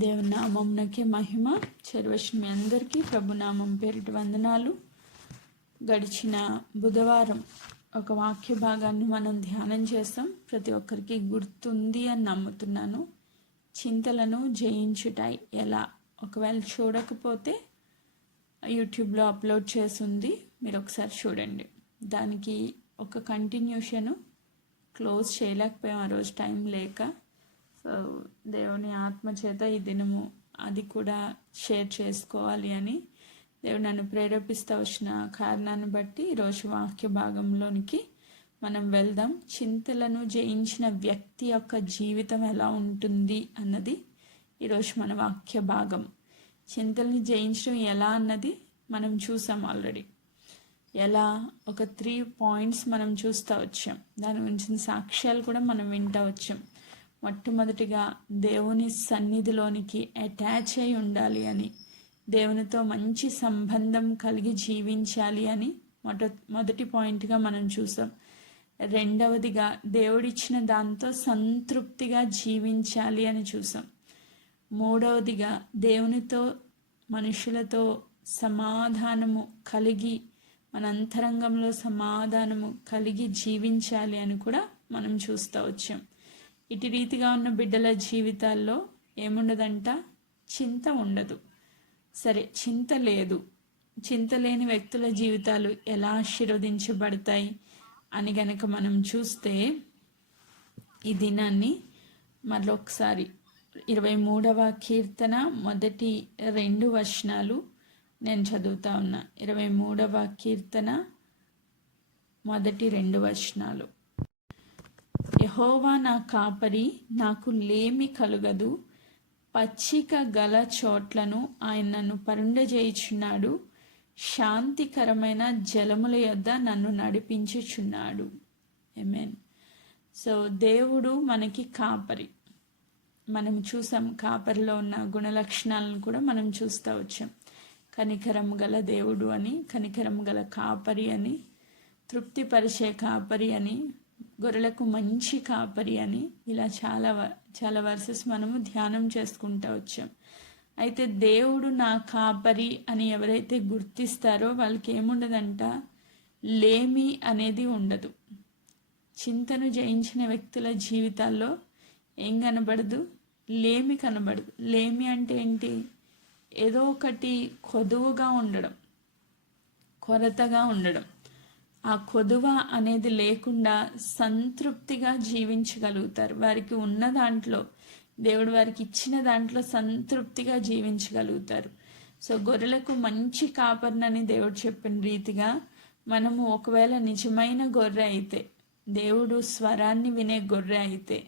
దేవనామంనకే మహిమ. చెరవచ్చిన మీ అందరికీ ప్రభునామం పేరిటి వందనాలు. గడిచిన బుధవారం ఒక వాక్య భాగాన్ని మనం ధ్యానం చేస్తాం. ప్రతి ఒక్కరికి గుర్తుంది అని నమ్ముతున్నాను. చింతలను జయించుట ఎలా? ఒకవేళ చూడకపోతే యూట్యూబ్లో అప్లోడ్ చేసింది మీరు ఒకసారి చూడండి. దానికి ఒక కంటిన్యూషను క్లోజ్ చేయలేకపోయాం. ఆ రోజు టైం లేక సో దేవుని ఆత్మ చేత ఈ దినము అది కూడా షేర్ చేసుకోవాలి అని దేవుడు నన్ను ప్రేరేపిస్తూ వచ్చిన కారణాన్ని బట్టి ఈరోజు వాక్య భాగంలోనికి మనం వెళ్దాం. చింతలను జయించిన వ్యక్తి యొక్క జీవితం ఎలా ఉంటుంది అన్నది ఈరోజు మన వాక్య భాగం. చింతల్ని జయించడం ఎలా అన్నది మనం చూసాం ఆల్రెడీ. ఎలా? ఒక త్రీ పాయింట్స్ మనం చూస్తూ వచ్చాం. దాని గురించిన సాక్ష్యాలు కూడా మనం వింటూ వచ్చాం. మొట్టమొదటిగా దేవుని సన్నిధిలోనికి అటాచ్ అయి ఉండాలి అని దేవునితో మంచి సంబంధం కలిగి జీవించాలి అని మొట మొదటి పాయింట్గా మనం చూసాం. రెండవదిగా దేవుడిచ్చిన దాంతో సంతృప్తిగా జీవించాలి అని చూసాం. మూడవదిగా దేవునితో మనుషులతో సమాధానము కలిగి మన అంతరంగంలో సమాధానము కలిగి జీవించాలి అని కూడా మనం చూస్తూ వచ్చాం. ఇటు రీతిగా ఉన్న బిడ్డల జీవితాల్లో ఏముండదంట? చింత ఉండదు. సరే చింత లేదు. చింత లేని వ్యక్తుల జీవితాలు ఎలా ఆశీర్వదించబడతాయి అని గనక మనం చూస్తే ఈ దినాన్ని మరొకసారి ఇరవై మూడవ కీర్తన మొదటి రెండు వచనాలు నేను చదువుతా ఉన్నా. ఇరవై మూడవ కీర్తన మొదటి రెండు వచనాలు. యహోవా నా కాపరి నాకు లేమి కలుగదు. పచ్చిక గల చోట్లను ఆయన నన్ను పరుండజేయుచున్నాడు. శాంతికరమైన జలముల యొద్ద నన్ను నడిపించుచున్నాడు. ఎమెన్ సో దేవుడు మనకి కాపరి. మనం చూసాం కాపరిలో ఉన్న గుణలక్షణాలను కూడా మనం చూస్తూ వచ్చాం. కనికరం గల దేవుడు అని కనికరం గల కాపరి అని తృప్తిపరిచే కాపరి అని గొర్రెలకు మంచి కాపరి అని ఇలా చాలా చాలా వర్సెస్ మనము ధ్యానం చేసుకుంటూ వచ్చాం. అయితే దేవుడు నా కాపరి అని ఎవరైతే గుర్తిస్తారో వాళ్ళకి ఏముండదంట లేమి అనేది ఉండదు. చింతను జయించిన వ్యక్తుల జీవితాల్లో ఏం కనబడదు? లేమి కనబడదు. లేమి అంటే ఏంటి? ఏదో ఒకటి కొదువుగా ఉండడం కొరతగా ఉండడం. ఆ కొదువ అనేది లేకుండా సంతృప్తిగా జీవించగలుగుతారు. వారికి ఉన్న దాంట్లో దేవుడు వారికి ఇచ్చిన దాంట్లో సంతృప్తిగా జీవించగలుగుతారు. సో గొర్రెలకు మంచి కాపర్నని దేవుడు చెప్పిన రీతిగా మనము ఒకవేళ నిజమైన గొర్రె అయితే దేవుడు స్వరాన్ని వినే గొర్రె అయితే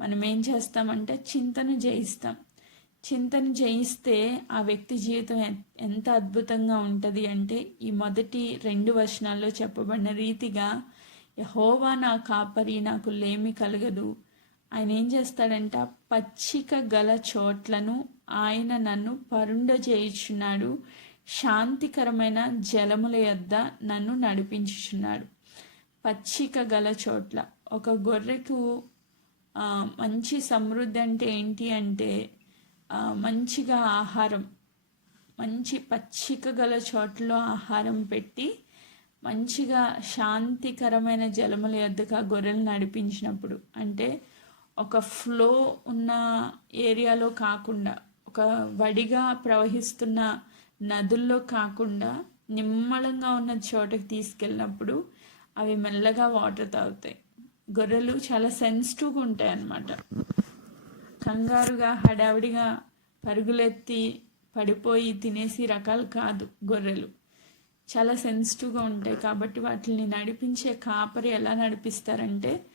మనం ఏం చేస్తామంటే చింతను జయిస్తాం. చింతన జయిస్తే ఆ వ్యక్తి జీవితం ఎంత అద్భుతంగా ఉంటుంది అంటే ఈ మొదటి రెండు వచనాల్లో చెప్పబడిన రీతిగా యహోవా నా కాపరి నాకు లేమి కలగదు. ఆయన ఏం చేస్తాడంట? పచ్చిక గల చోట్లను ఆయన నన్ను పరుండ చేయుచున్నాడు శాంతికరమైన జలముల యొద్ద నన్ను నడిపించుచున్నాడు. పచ్చిక గల చోట్ల. ఒక గొర్రెకు మంచి సమృద్ధి అంటే ఏంటి అంటే మంచిగా ఆహారం మంచి పచ్చిక గల చోట్ల ఆహారం పెట్టి మంచిగా శాంతికరమైన జలముల యొద్దకు ఆ గొర్రెలు నడిపించినప్పుడు అంటే ఒక ఫ్లో ఉన్న ఏరియాలో కాకుండా ఒక వడిగా ప్రవహిస్తున్న నదుల్లో కాకుండా నిమ్మలంగా ఉన్న చోటకి తీసుకెళ్ళినప్పుడు అవి మెల్లగా వాటర్ తాగుతాయి. గొర్రెలు చాలా సెన్సిటివ్గా ఉంటాయి అన్నమాట కంగారుగా హడావిడిగా పరుగులెత్తి పడిపోయి తినేసి రకాలు కాదు గొర్రెలు. చాలా సెన్సిటివ్గా ఉంటాయి కాబట్టి వాటిని నడిపించే కాపరి ఎలా నడిపిస్తారంటే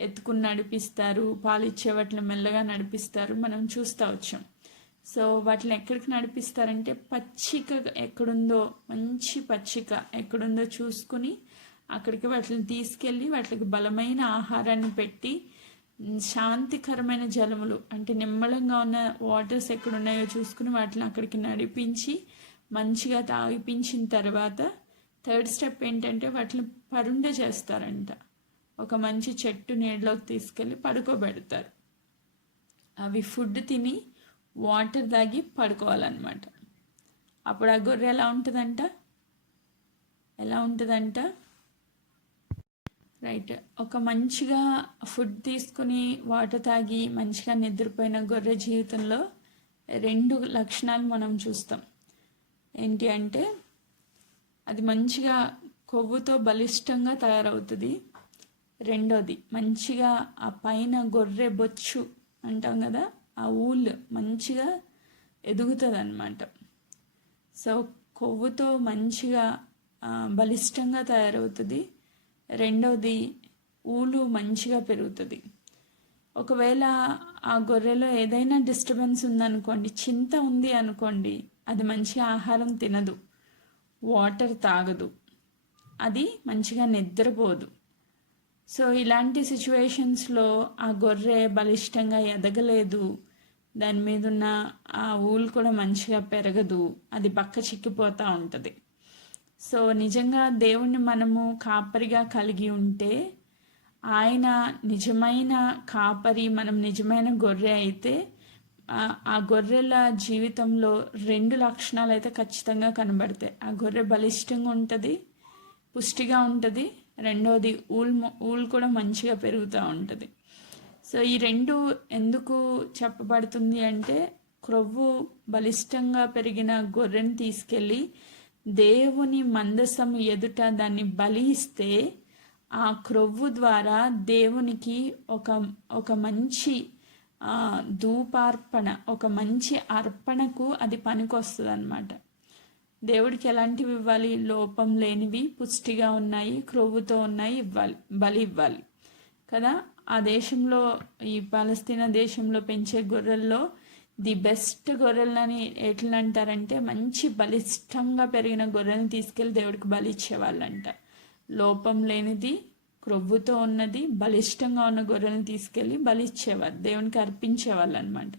ఎత్తుకుని నడిపిస్తారు పాలు ఇచ్చే వాటిని మెల్లగా నడిపిస్తారు మనం చూస్తూ వచ్చాం. సో వాటిని ఎక్కడికి నడిపిస్తారంటే పచ్చిక ఎక్కడుందో మంచి పచ్చిక ఎక్కడుందో చూసుకుని అక్కడికి వాటిని తీసుకెళ్ళి వాటికి బలమైన ఆహారాన్ని పెట్టి శాంతికరమైన జలములు అంటే నిమ్మలంగా ఉన్న వాటర్స్ ఎక్కడున్నాయో చూసుకుని వాటిని అక్కడికి నడిపించి మంచిగా తాగిపించిన తర్వాత థర్డ్ స్టెప్ ఏంటంటే వాటిని పరుండ చేస్తారంట. ఒక మంచి చెట్టు నీడలోకి తీసుకెళ్ళి పడుకోబెడతారు. అవి ఫుడ్ తిని వాటర్ తాగి పడుకోవాలన్నమాట. అప్పుడు ఆ గొర్రె ఎలా ఉంటుందంట? ఎలా ఉంటుందంట? రైట్. ఒక మంచిగా ఫుడ్ తీసుకుని వాటర్ తాగి మంచిగా నిద్రపోయిన గొర్రె జీవితంలో రెండు లక్షణాలు మనం చూస్తాం. ఏంటి అంటే అది మంచిగా కొవ్వుతో బలిష్టంగా తయారవుతుంది. రెండోది మంచిగా ఆ పైన గొర్రె బొచ్చు అంటాం కదా ఆ ఊళ్ళు మంచిగా ఎదుగుతుంది అనమాట సో కొవ్వుతో మంచిగా బలిష్టంగా తయారవుతుంది. రెండవది ఊలు మంచిగా పెరుగుతుంది. ఒకవేళ ఆ గొర్రెలో ఏదైనా డిస్టర్బెన్స్ ఉందనుకోండి చింత ఉంది అనుకోండి అది మంచిగా ఆహారం తినదు వాటర్ తాగదు అది మంచిగా నిద్రపోదు. సో ఇలాంటి సిచ్యువేషన్స్లో ఆ గొర్రె బలిష్టంగా ఎదగలేదు దాని మీద ఉన్న ఆ ఊలు కూడా మంచిగా పెరగదు అది బక్క చిక్కిపోతూ ఉంటుంది. సో నిజంగా దేవుణ్ణి మనము కాపరిగా కలిగి ఉంటే ఆయన నిజమైన కాపరి మనం నిజమైన గొర్రె అయితే ఆ- గొర్రెల జీవితంలో రెండు లక్షణాలు అయితే ఖచ్చితంగా కనబడతాయి. ఆ గొర్రె బలిష్టంగా ఉంటుంది పుష్టిగా ఉంటుంది రెండవది ఊల్ ఊల్ కూడా మంచిగా పెరుగుతూ ఉంటుంది. సో ఈ రెండు ఎందుకు చెప్పబడుతుంది అంటే క్రొవ్వు బలిష్టంగా పెరిగిన గొర్రెని తీసుకెళ్ళి దేవుని మందసం ఎదుట దాన్ని బలి ఇస్తే ఆ క్రొవ్వు ద్వారా దేవునికి ఒక ఒక మంచి ధూపార్పణ ఒక మంచి అర్పణకు అది పనికొస్తుంది అనమాట దేవుడికి ఎలాంటివి ఇవ్వాలి? లోపం లేనివి పుష్టిగా ఉన్నాయి క్రొవ్వుతో ఉన్నాయి ఇవ్వాలి బలి ఇవ్వాలి. కదా? ఆ దేశంలో ఈ పాలస్తీనా దేశంలో పెంచే గొర్రెల్లో ది బెస్ట్ గొర్రెలని ఎట్లా అంటారంటే మంచి బలిష్టంగా పెరిగిన గొర్రెలను తీసుకెళ్ళి దేవుడికి బలి ఇచ్చేవాళ్ళంట లోపం లేనిది క్రొవ్వుతో ఉన్నది బలిష్టంగా ఉన్న గొర్రెలను తీసుకెళ్ళి బలి ఇచ్చేవారు దేవునికి అర్పించేవాళ్ళు అనమాట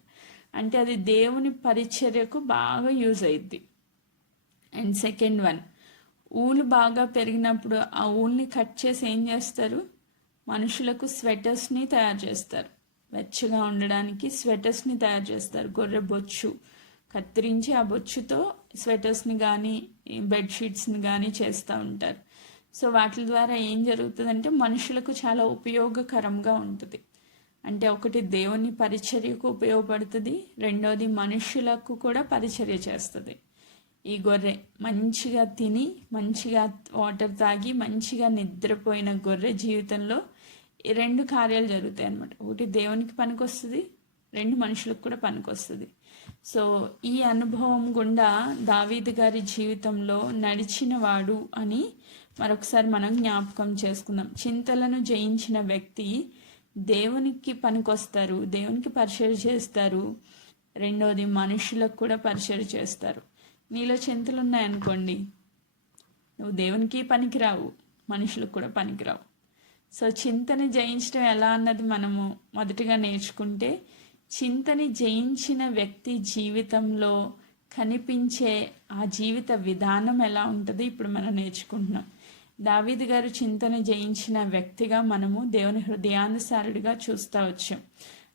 అంటే అది దేవుని పరిచర్యకు బాగా యూజ్ అయింది అండ్ సెకండ్ వన్ ఊలు బాగా పెరిగినప్పుడు ఆ ఊల్ని కట్ చేసి ఏం చేస్తారు? మనుషులకు స్వెటర్స్ని తయారు చేస్తారు. వెచ్చగా ఉండడానికి స్వెటర్స్ని తయారు చేస్తారు. గొర్రె బొచ్చు. కత్తిరించి ఆ బొచ్చుతో స్వెటర్స్ని కానీ బెడ్షీట్స్ని కానీ చేస్తూ ఉంటారు. సో వాటి ద్వారా ఏం జరుగుతుందంటే మనుషులకు చాలా ఉపయోగకరంగా ఉంటుంది. అంటే ఒకటి దేవుని పరిచర్యకు ఉపయోగపడుతుంది. రెండోది మనుషులకు కూడా పరిచర్య చేస్తుంది. ఈ గొర్రె మంచిగా తిని మంచిగా వాటర్ తాగి మంచిగా నిద్రపోయిన గొర్రె జీవితంలో ఈ రెండు కార్యాలు జరుగుతాయి అన్నమాట. ఒకటి దేవునికి పనికొస్తుంది రెండు మనుషులకు కూడా పనికొస్తుంది. సో ఈ అనుభవం గుండా దావీదు గారి జీవితంలో నడిచిన వాడు అని మరొకసారి మనం జ్ఞాపకం చేసుకుందాం. చింతలను జయించిన వ్యక్తి దేవునికి పనికొస్తారు దేవునికి పరిచయం చేస్తారు రెండోది మనుషులకు కూడా పరిచయం చేస్తారు. నీలో చింతలు ఉన్నాయనుకోండి నువ్వు దేవునికి పనికిరావు మనుషులకు కూడా పనికిరావు. సో చింతని జయించడం ఎలా అన్నది మనము మొదటిగా నేర్చుకుంటే చింతని జయించిన వ్యక్తి జీవితంలో కనిపించే ఆ జీవిత విధానం ఎలా ఉంటుందో ఇప్పుడు మనం నేర్చుకుంటున్నాం. దావీద్ గారు చింతన జయించిన వ్యక్తిగా మనము దేవుని హృదయానుసారుడిగా చూస్తూ వచ్చాం.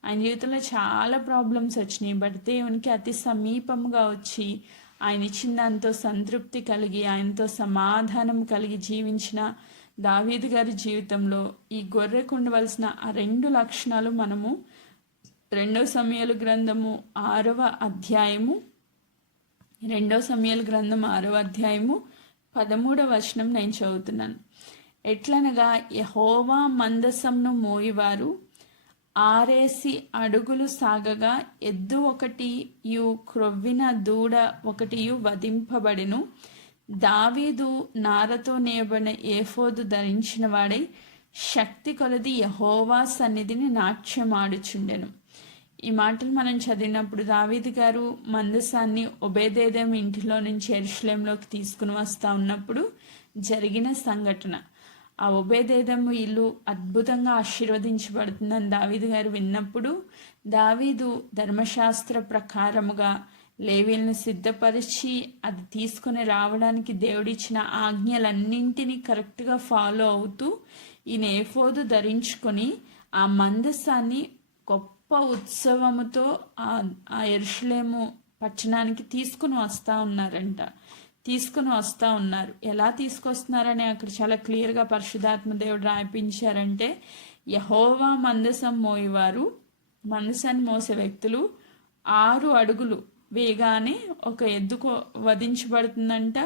ఆయన జీవితంలో చాలా ప్రాబ్లమ్స్ వచ్చినాయి. బట్ దేవునికి అతి సమీపంగా వచ్చి ఆయన ఇచ్చిన దాంతో సంతృప్తి కలిగి ఆయనతో సమాధానం కలిగి జీవించిన దావీదు గారి జీవితంలో ఈ గొర్రెకు ఉండవలసిన ఆ రెండు లక్షణాలు మనము రెండో సమయాలు గ్రంథము ఆరవ అధ్యాయము రెండో సమయాలు గ్రంథం ఆరవ అధ్యాయము పదమూడవ వచనం నేను చదువుతున్నాను. ఎట్లనగా యహోవా మందసంను మోయివారు ఆరేసి అడుగులు సాగగా ఎద్దు ఒకటియు క్రొవ్విన దూడ ఒకటియు వధింపబడిను. దావీదు నారతో నేయబడిన ఏఫోదు ధరించిన వాడై శక్తి కొలది యహోవా సన్నిధిని నాట్యమాడుచుండెను. ఈ మాటలు మనం చదివినప్పుడు దావీదు గారు మందసాన్ని ఒబేదేదం ఇంటిలో నుంచి ఎరుషులేంలోకి తీసుకుని వస్తా ఉన్నప్పుడు జరిగిన సంఘటన. ఆ ఒబేదేదం ఇల్లు అద్భుతంగా ఆశీర్వదించబడుతుందని దావీదు గారు విన్నప్పుడు దావీదు ధర్మశాస్త్ర ప్రకారముగా లేవీలను సిద్ధపరిచి అది తీసుకొని రావడానికి దేవుడిచ్చిన ఆజ్ఞలన్నింటినీ కరెక్ట్గా ఫాలో అవుతూ ఈయన ఏఫోదు ధరించుకొని ఆ మందసాన్ని గొప్ప ఉత్సవముతో ఆ ఆ ఎరుషులేము పట్టణానికి తీసుకుని వస్తూ ఉన్నారంట. తీసుకుని వస్తూ ఉన్నారు. ఎలా తీసుకొస్తున్నారని అక్కడ చాలా క్లియర్గా పరిశుధాత్మ దేవుడు రాయిపించారంటే యహోవా మందసం మోయేవారు మందసాన్ని మోసే వ్యక్తులు ఆరు అడుగులు వేగానే ఒక ఎద్దుకు వధించబడుతుందంట.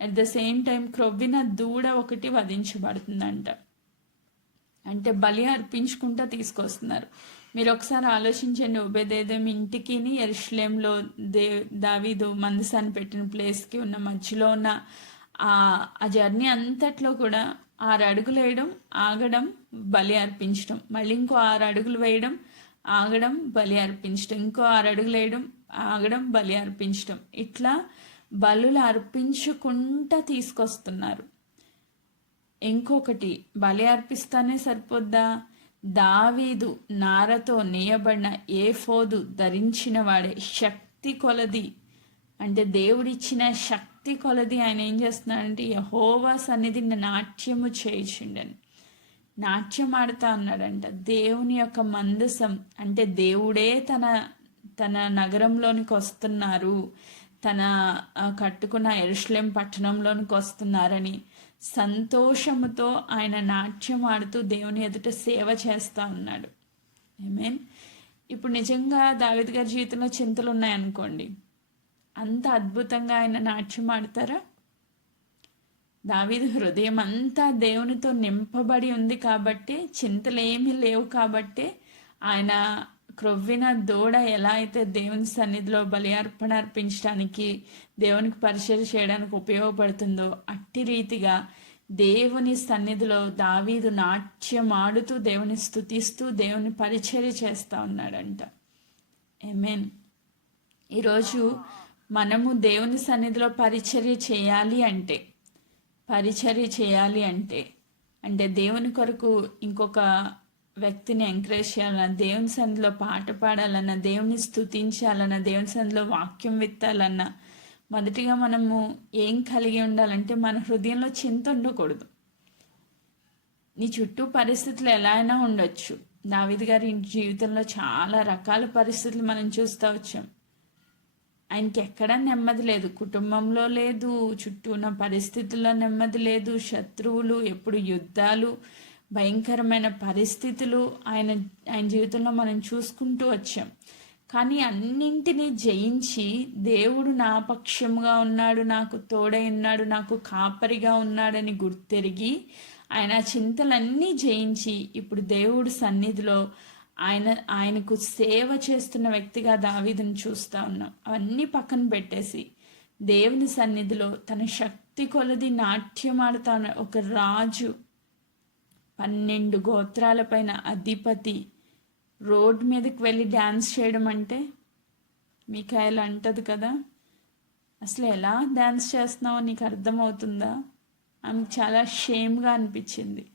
అట్ ద సేమ్ టైం క్రొవ్విన దూడ ఒకటి వధించబడుతుందంట. అంటే బలి అర్పించుకుంటా తీసుకొస్తున్నారు. మీరు ఒకసారి ఆలోచించండి ఉబేదేదం ఇంటికి ఎరుషులేంలో దే దావీదు మందసాన్ని పెట్టిన ప్లేస్కి ఉన్న మధ్యలో ఉన్న ఆ ఆ జర్నీ అంతట్లో కూడా ఆరు అడుగులు వేయడం ఆగడం బలి అర్పించడం. మళ్ళీ ఇంకో ఆరు అడుగులు వేయడం ఆగడం బలి అర్పించడం. ఇంకో ఆరు అడుగులు వేయడం ఆగడం బలి అర్పించడం. ఇట్లా బలులు అర్పించుకుంటా తీసుకొస్తున్నారు. ఇంకొకటి బలి అర్పిస్తానే సరిపోద్దా? దావీదు నారతో నేయబడిన ఏ ఫోదు ధరించిన వాడే శక్తి కొలది. అంటే దేవుడిచ్చిన శక్తి కొలది. ఆయన ఏం చేస్తున్నాడంటే యహోవా సన్నిధిని నాట్యము చేయించిండని. నాట్యం ఆడుతా అన్నాడంట. దేవుని యొక్క మందసం అంటే దేవుడే తన తన నగరంలోనికి వస్తున్నారు. తన కట్టుకున్న ఎరుషలేం పట్టణంలోనికి వస్తున్నారని సంతోషముతో ఆయన నాట్యం ఆడుతూ దేవుని ఎదుట సేవ చేస్తూ ఉన్నాడు. మీన్ ఇప్పుడు నిజంగా దావిద్ గారి జీవితంలో చింతలు ఉన్నాయనుకోండి. అంత అద్భుతంగా ఆయన నాట్యం ఆడతారా? దావీదు హృదయం అంతా దేవునితో నింపబడి ఉంది కాబట్టి చింతలు ఏమీ లేవు కాబట్టి ఆయన క్రొవ్విన దూడ ఎలా అయితే దేవుని సన్నిధిలో బలి అర్పణ అర్పించడానికి దేవునికి పరిచయం చేయడానికి ఉపయోగపడుతుందో అట్టి రీతిగా దేవుని సన్నిధిలో దావీదు నాట్యం ఆడుతూ దేవుని స్థుతిస్తూ దేవుని పరిచర్య చేస్తూ ఉన్నాడంట. మీన్ ఈరోజు మనము దేవుని సన్నిధిలో పరిచర్య చేయాలి అంటే పరిచర్య చేయాలి అంటే అంటే దేవుని కొరకు ఇంకొక వ్యక్తిని ఎంకరేజ్ చేయాలన్నా దేవుని సన్నిధిలో పాట పాడాలన్నా దేవుని స్తుతించాలన్నా దేవుని సన్నిధిలో వాక్యం విత్తాలన్నా మొదటిగా మనము ఏం కలిగి ఉండాలంటే మన హృదయంలో చింత ఉండకూడదు. నీ చుట్టూ పరిస్థితులు ఎలా అయినా ఉండొచ్చు. దావిద్ గారి జీవితంలో చాలా రకాల పరిస్థితులు మనం చూస్తూ వచ్చాం. ఆయనకి ఎక్కడా నెమ్మది లేదు. కుటుంబంలో లేదు చుట్టూ ఉన్న పరిస్థితుల్లో నెమ్మది లేదు శత్రువులు ఎప్పుడు యుద్ధాలు భయంకరమైన పరిస్థితులు ఆయన ఆయన జీవితంలో మనం చూసుకుంటూ వచ్చాం. కానీ అన్నింటినీ జయించి దేవుడు నా పక్షంగా ఉన్నాడు నాకు తోడై ఉన్నాడు నాకు కాపరిగా ఉన్నాడని గుర్తెరిగి ఆయన ఆ చింతలన్నీ జయించి ఇప్పుడు దేవుడు సన్నిధిలో ఆయన ఆయనకు సేవ చేస్తున్న వ్యక్తిగా దావీదును చూస్తూ ఉన్నాం. అవన్నీ పక్కన పెట్టేసి దేవుని సన్నిధిలో తన శక్తి కొలది నాట్యమాడుతా ఉన్న ఒక రాజు పన్నెండు గోత్రాలపైన అధిపతి రోడ్ మీదకి వెళ్ళి డ్యాన్స్ చేయడం అంటే మికాయలు అంటది కదా. అసలు ఎలా డ్యాన్స్ చేస్తున్నావో నీకు అర్థమవుతుందా? ఆమెకు చాలా షేమ్గా అనిపించింది.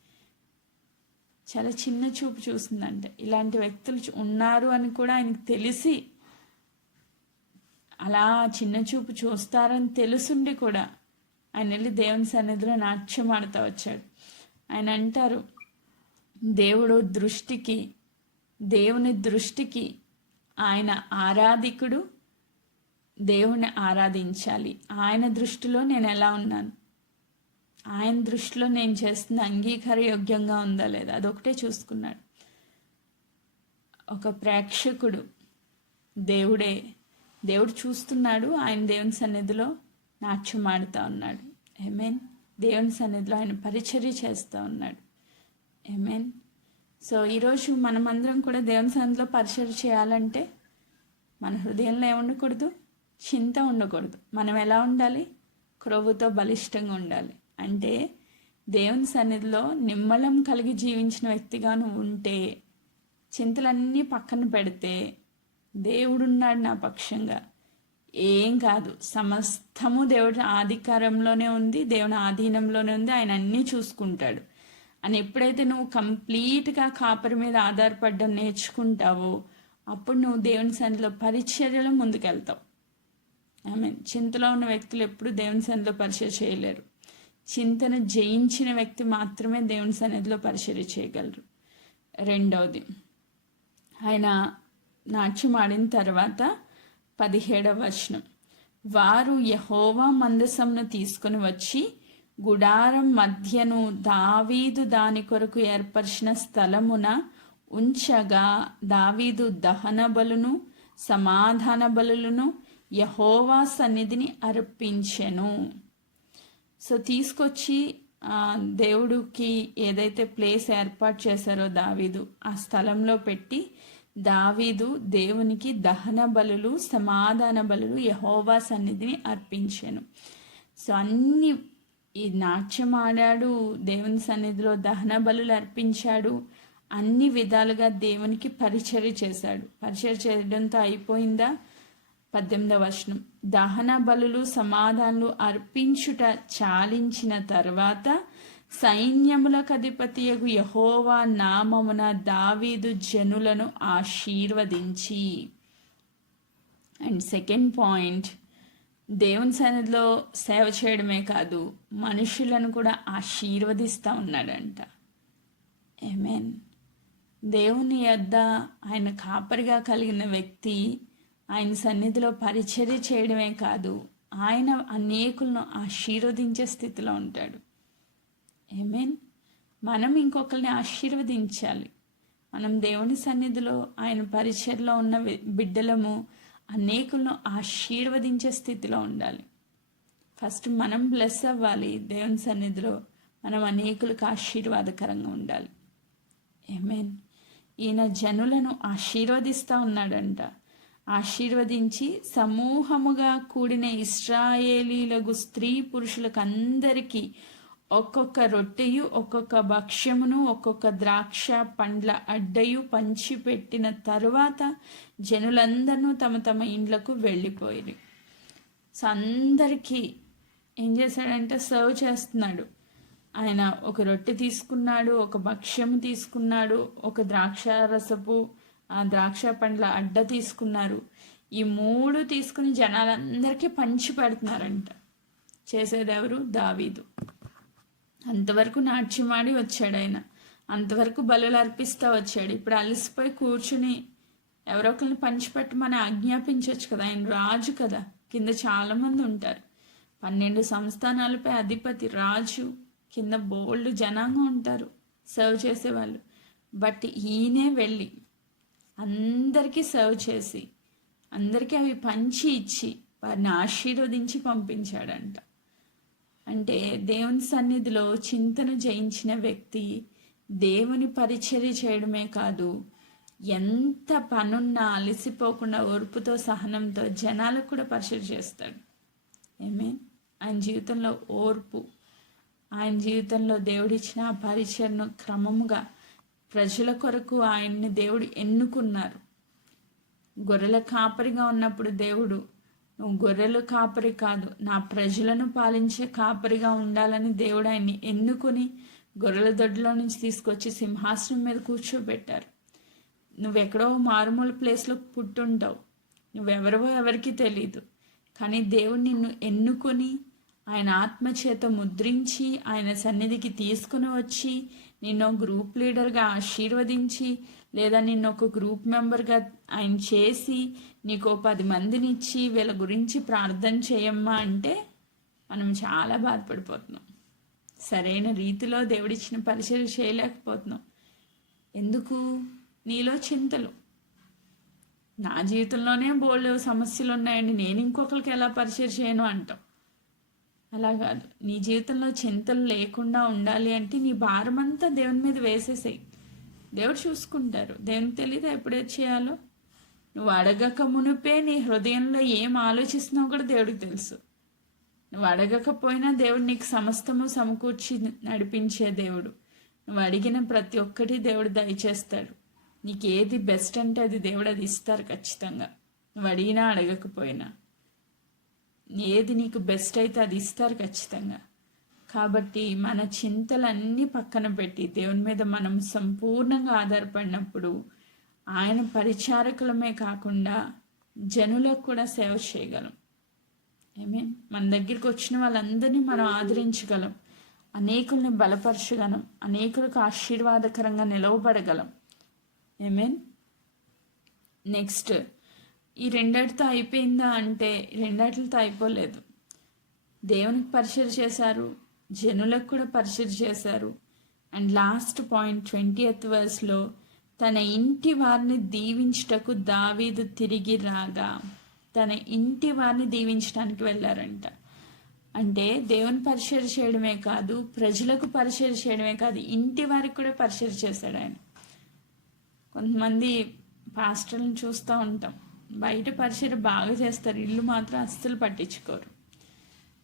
చాలా చిన్న చూపు చూసిందంట. ఇలాంటి వ్యక్తులు ఉన్నారు అని కూడా ఆయనకు తెలిసి అలా చిన్న చూపు చూస్తారని తెలుసుండి కూడా. ఆయన వెళ్ళి దేవుని సన్నిధిలో నాట్యం ఆడుతూ వచ్చాడు. ఆయన అంటారు దేవుడు దృష్టికి దేవుని దృష్టికి ఆయన ఆరాధికుడు. దేవుని ఆరాధించాలి. ఆయన దృష్టిలో నేను ఎలా ఉన్నాను? ఆయన దృష్టిలో నేను చేస్తున్న అంగీకార యోగ్యంగా ఉందా లేదా? అదొకటే చూసుకున్నాడు. ఒక ప్రేక్షకుడు దేవుడే దేవుడు చూస్తున్నాడు. ఆయన దేవుని సన్నిధిలో నాట్యం ఆడుతూ ఉన్నాడు. ఐ మీన్ దేవుని సన్నిధిలో ఆయన పరిచర్య చేస్తూ ఉన్నాడు. ఏమేన్ సో ఈరోజు మనమందరం కూడా దేవుని సన్నిధిలో పరిచయం చేయాలంటే మన హృదయంలో ఏముండకూడదు? చింత ఉండకూడదు. మనం ఎలా ఉండాలి? క్రొవ్వుతో బలిష్టంగా ఉండాలి. అంటే దేవుని సన్నిధిలో నిమ్మలం కలిగి జీవించిన వ్యక్తిగా నువ్వు ఉంటే చింతలన్నీ పక్కన పెడితే దేవుడున్నాడు నా పక్షంగా. ఏం కాదు. సమస్తము దేవుడి ఆధికారంలోనే ఉంది దేవుని ఆధీనంలోనే ఉంది ఆయన అన్నీ చూసుకుంటాడు. అని ఎప్పుడైతే నువ్వు కంప్లీట్గా కాపరి మీద ఆధారపడడం నేర్చుకుంటావో అప్పుడు నువ్వు దేవుని సన్నిధిలో పరిచర్యలో ముందుకెళ్తావు. ఐ మీన్ చింతలో ఉన్న వ్యక్తులు ఎప్పుడు దేవుని సన్నిధిలో పరిచయం చేయలేరు. చింతను జయించిన వ్యక్తి మాత్రమే దేవుని సన్నిధిలో పరిచర్య చేయగలరు. రెండవది ఆయన నాట్యం ఆడిన తర్వాత పదిహేడవ వచనం వారు యహోవా మందసంను తీసుకుని వచ్చి గుడారం మధ్యను దావీదు దాని కొరకు ఏర్పరిచిన స్థలమున ఉంచగా దావీదు దహన బలును సమాధాన బలులను యహోవా సన్నిధిని అర్పించెను. సో తీసుకొచ్చి దేవుడికి ఏదైతే ప్లేస్ ఏర్పాటు చేశారో దావీదు ఆ స్థలంలో పెట్టి దావీదు దేవునికి దహన బలులు సమాధాన బలులు యహోవా సన్నిధిని అర్పించాను. సో అన్ని ఈ నాట్యం ఆడాడు దేవుని సన్నిధిలో దహన బలులు అర్పించాడు అన్ని విధాలుగా దేవునికి పరిచర్య చేశాడు. పరిచర్య చేయడంతో అయిపోయిందా? పద్దెనిమిదవ వచనం. దహన బలులు సమాధానాలు అర్పించుట చాలించిన తర్వాత సైన్యములకు అధిపతియగు యహోవా నామమున దావీదు జనులను ఆశీర్వదించి. అండ్ సెకండ్ పాయింట్ దేవుని సన్నిధిలో సేవ చేయడమే కాదు మనుషులను కూడా ఆశీర్వదిస్తూ ఉన్నాడంట. ఏమేన్ దేవుని యొద్ద ఆయన కాపరిగా కలిగిన వ్యక్తి ఆయన సన్నిధిలో పరిచర్య చేయడమే కాదు ఆయన అనేకులను ఆశీర్వదించే స్థితిలో ఉంటాడు. ఏమేన్ మనం ఇంకొకరిని ఆశీర్వదించాలి. మనం దేవుని సన్నిధిలో ఆయన పరిచయలో ఉన్న వి- బిడ్డలము అనేకులను ఆశీర్వదించే స్థితిలో ఉండాలి. ఫస్ట్ మనం బ్లెస్ అవ్వాలి. దేవుని సన్నిధిలో మనం అనేకులకు ఆశీర్వాదకరంగా ఉండాలి. ఏమేన్ ఈయన జనులను ఆశీర్వదిస్తూ ఉన్నాడంట. ఆశీర్వదించి సమూహముగా కూడిన ఇస్రాయేలీలకు స్త్రీ పురుషులకు అందరికీ ఒక్కొక్క రొట్టెయు ఒక్కొక్క భక్ష్యమును ఒక్కొక్క ద్రాక్ష పండ్ల అడ్డయు పంచిపెట్టిన తరువాత జనులందరూ తమ తమ ఇండ్లకు వెళ్ళిపోయారు. సో అందరికీ ఏం చేశాడంటే సర్వ్ చేస్తున్నాడు. ఆయన ఒక రొట్టె తీసుకున్నాడు ఒక భక్ష్యం తీసుకున్నాడు ఒక ద్రాక్ష రసపు ఆ ద్రాక్ష పండ్ల అడ్డ తీసుకున్నారు. ఈ మూడు తీసుకుని జనాలందరికీ పంచి పెడుతున్నారంట. చేసేదెవరు? దావీదు. అంతవరకు నాట్యమాడి వచ్చాడు ఆయన. అంతవరకు బలులు అర్పిస్తూ వచ్చాడు. ఇప్పుడు అలసిపోయి కూర్చుని ఎవరో ఒకరిని పంచిపెట్టమని ఆజ్ఞాపించవచ్చు కదా. ఆయన రాజు కదా. కింద చాలామంది ఉంటారు. పన్నెండు సంస్థానాలపై అధిపతి రాజు కింద బోల్డ్ జనాంగం ఉంటారు. సర్వ్ చేసేవాళ్ళు. బట్ ఈయనే వెళ్ళి అందరికీ సర్వ్ చేసి అందరికీ అవి పంచి ఇచ్చి వారిని ఆశీర్వదించి పంపించాడంట. అంటే దేవుని సన్నిధిలో చింతన జయించిన వ్యక్తి దేవుని పరిచర్య చేయడమే కాదు ఎంత పనున్నా అలసిపోకుండా ఓర్పుతో సహనంతో జనాలకు కూడా పరిచయం చేస్తాడు. ఏమే ఆయన జీవితంలో ఓర్పు ఆయన జీవితంలో దేవుడిచ్చిన ఆ పరిచయను క్రమముగా ప్రజల కొరకు ఆయన్ని దేవుడు ఎన్నుకున్నారు. గొర్రెల కాపరిగా ఉన్నప్పుడు దేవుడు నువ్వు గొర్రెలు కాపరి కాదు. నా ప్రజలను పాలించే కాపరిగా ఉండాలని దేవుడు ఆయన్ని ఎన్నుకొని గొర్రెల దొడ్లో నుంచి తీసుకొచ్చి సింహాసనం మీద కూర్చోబెట్టారు. నువ్వెక్కడో మారుమూల ప్లేస్లో పుట్టుంటావు. నువ్వెవరివో ఎవరికి తెలీదు. కానీ దేవుడు నిన్ను ఎన్నుకొని ఆయన ఆత్మ చేత ముద్రించి ఆయన సన్నిధికి తీసుకుని వచ్చి నిన్ను గ్రూప్ లీడర్గా ఆశీర్వదించి లేదా నిన్ను ఒక గ్రూప్ మెంబర్గా ఆయన చేసి నీకు పది మందిని ఇచ్చి వీళ్ళ గురించి ప్రార్థన చేయమ్మా అంటే మనం చాలా బాధపడిపోతున్నాం. సరైన రీతిలో దేవుడిచ్చిన పరిచయం చేయలేకపోతున్నాం. ఎందుకు? నీలో చింతలు. నా జీవితంలోనే బోళ్ళు సమస్యలు ఉన్నాయండి నేను ఇంకొకరికి ఎలా పరిచయం చేయను అంటాం. అలా కాదు. నీ జీవితంలో చింతలు లేకుండా ఉండాలి అంటే నీ భారం అంతా దేవుని మీద వేసేసాయి. దేవుడు చూసుకుంటారు. దేవునికి తెలియదు ఎప్పుడే చేయాలో? నువ్వు అడగక మునిపే నీ హృదయంలో ఏం ఆలోచిస్తున్నావు కూడా దేవుడికి తెలుసు. నువ్వు అడగకపోయినా దేవుడు నీకు సమస్తము సమకూర్చి నడిపించే దేవుడు. నువ్వు అడిగిన ప్రతి ఒక్కటి దేవుడు దయచేస్తాడు. నీకు ఏది బెస్ట్ అంటే అది దేవుడు అది ఇస్తారు ఖచ్చితంగా. నువ్వు అడిగినా అడగకపోయినా. ఏది నీకు బెస్ట్ అయితే అది ఇస్తారు ఖచ్చితంగా. కాబట్టి మన చింతలన్నీ పక్కన పెట్టి దేవుని మీద మనం సంపూర్ణంగా ఆధారపడినప్పుడు ఆయన పరిచారకులమే కాకుండా జనులకు కూడా సేవ చేయగలం. ఐ మీన్ మన దగ్గరికి వచ్చిన వాళ్ళందరినీ మనం ఆదరించగలం. అనేకుల్ని బలపరచగలం. అనేకులకు ఆశీర్వాదకరంగా నిలవబడగలం. ఐ మీన్ నెక్స్ట్ ఈ రెండటితో అయిపోయిందా అంటే రెండాటితో అయిపోలేదు. దేవునికి పరిచయం చేశారు జనులకు కూడా పరిచయం చేశారు. And last point twenty eighth వర్స్లో తన ఇంటి వారిని దీవించుటకు దావీదు తిరిగి రాగా తన ఇంటి వారిని దీవించడానికి వెళ్ళారంట. అంటే దేవుని పరిచయం చేయడమే కాదు ప్రజలకు పరిచయం చేయడమే కాదు ఇంటి వారికి కూడా పరిచయం చేశాడు ఆయన. కొంతమంది పాస్టర్లను చూస్తూ ఉంటాం. బయట పరిసర బాగా చేస్తారు. ఇల్లు మాత్రం అస్సలు పట్టించుకోరు.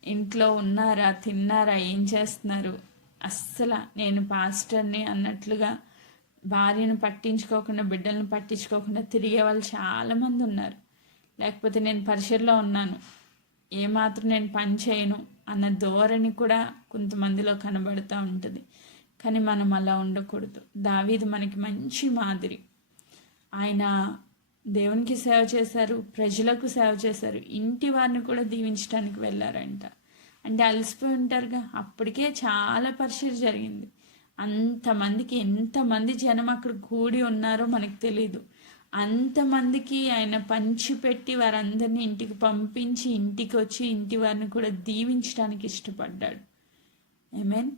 ఇంట్లో ఉన్నారా తిన్నారా ఏం చేస్తున్నారు? అస్సలు నేను పాస్టర్ని అన్నట్లుగా భార్యను పట్టించుకోకుండా బిడ్డలను పట్టించుకోకుండా తిరిగే వాళ్ళు చాలామంది ఉన్నారు. లేకపోతే నేను పరిసరలో ఉన్నాను. ఏమాత్రం నేను పని చేయను అన్న ధోరణి కూడా కొంతమందిలో కనబడుతూ ఉంటుంది. కానీ మనం అలా ఉండకూడదు. దావీది మనకి మంచి మాదిరి. ఆయన దేవునికి సేవ చేశారు ప్రజలకు సేవ చేశారు ఇంటి వారిని కూడా దీవించడానికి వెళ్ళారంట. అంటే అలసిపోయి ఉంటారుగా. అప్పటికే చాలా పరిచయం జరిగింది. అంతమందికి ఎంతమంది జనం అక్కడ కూడి ఉన్నారో మనకు తెలీదు. అంతమందికి ఆయన పంచిపెట్టి వారందరినీ ఇంటికి పంపించి ఇంటికి వచ్చి ఇంటి వారిని కూడా దీవించడానికి ఇష్టపడ్డాడు. ఐ మీన్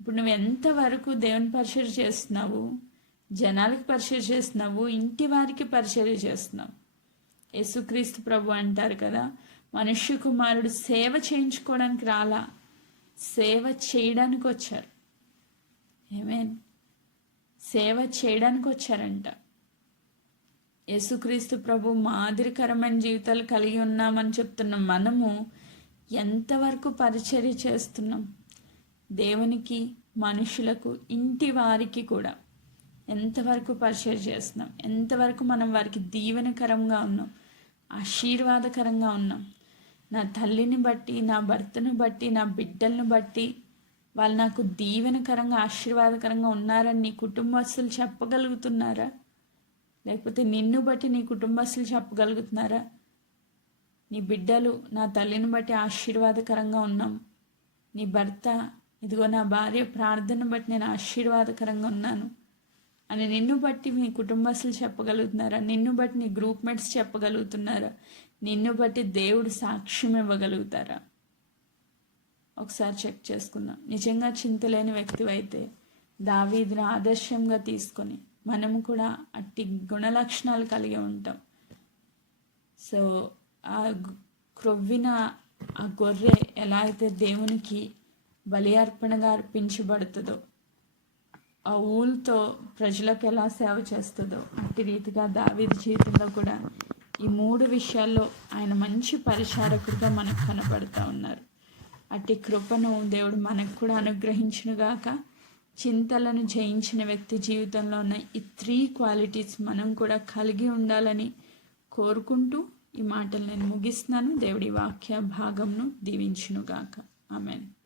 ఇప్పుడు నువ్వు ఎంతవరకు దేవుని పరిచయం చేస్తున్నావు? జనాలకి పరిచయం చేస్తున్నావు ఇంటి వారికి పరిచయం చేస్తున్నావు. యేసుక్రీస్తు ప్రభు అంటారు కదా మనుష్య కుమారుడు సేవ చేయించుకోవడానికి రాలా సేవ చేయడానికి వచ్చారు. ఏమేన్ సేవ చేయడానికి వచ్చారంట. యేసుక్రీస్తు ప్రభు మాదిరికరమైన జీవితాలు కలిగి ఉన్నామని చెప్తున్న. మనము ఎంతవరకు పరిచర్య చేస్తున్నాం? దేవునికి మనుషులకు ఇంటి వారికి కూడా. ఎంతవరకు పరిచయం చేస్తున్నాం? ఎంతవరకు మనం వారికి దీవెనకరంగా ఉన్నాం? ఆశీర్వాదకరంగా ఉన్నాం? నా తల్లిని బట్టి నా భర్తను బట్టి నా బిడ్డలను బట్టి వాళ్ళు నాకు దీవెనకరంగా ఆశీర్వాదకరంగా ఉన్నారని నీ కుటుంబస్తులు చెప్పగలుగుతున్నారా? లేకపోతే నిన్ను బట్టి నీ కుటుంబస్తులు చెప్పగలుగుతున్నారా? నీ బిడ్డలు నా తల్లిని బట్టి ఆశీర్వాదకరంగా ఉన్నాం. నీ భర్త ఇదిగో నా భార్య ప్రార్థన బట్టి నేను ఆశీర్వాదకరంగా ఉన్నాను. అని నిన్ను బట్టి మీ కుటుంబస్తులు చెప్పగలుగుతున్నారా? నిన్ను బట్టి నీ గ్రూప్ మేట్స్ చెప్పగలుగుతున్నారా? నిన్ను బట్టి దేవుడు సాక్ష్యం ఇవ్వగలుగుతారా? ఒకసారి చెక్ చేసుకుందాం. నిజంగా చింతలేని వ్యక్తివైతే దావీదిని ఆదర్శంగా తీసుకొని మనము కూడా అట్టి గుణలక్షణాలు కలిగి ఉంటాం. సో ఆ క్రొవ్విన ఆ గొర్రె ఎలా అయితే దేవునికి బలి అర్పణగా అర్పించబడుతుందో ఆ ఊళ్ళతో ప్రజలకు ఎలా సేవ చేస్తుందో అట్టి రీతిగా దావీది జీవితంలో కూడా ఈ మూడు విషయాల్లో ఆయన మంచి పరిచారకుడిగా మనకు కనపడుతూ ఉన్నారు. అట్టి కృపను దేవుడు మనకు కూడా అనుగ్రహించినగాక చింతలను జయించిన వ్యక్తి జీవితంలో ఉన్న ఈ త్రీ క్వాలిటీస్ మనం కూడా కలిగి ఉండాలని కోరుకుంటూ ఈ మాటలు నేను ముగిస్తున్నాను. దేవుడి వాక్య భాగంను దీవించునుగాక. ఆమెను.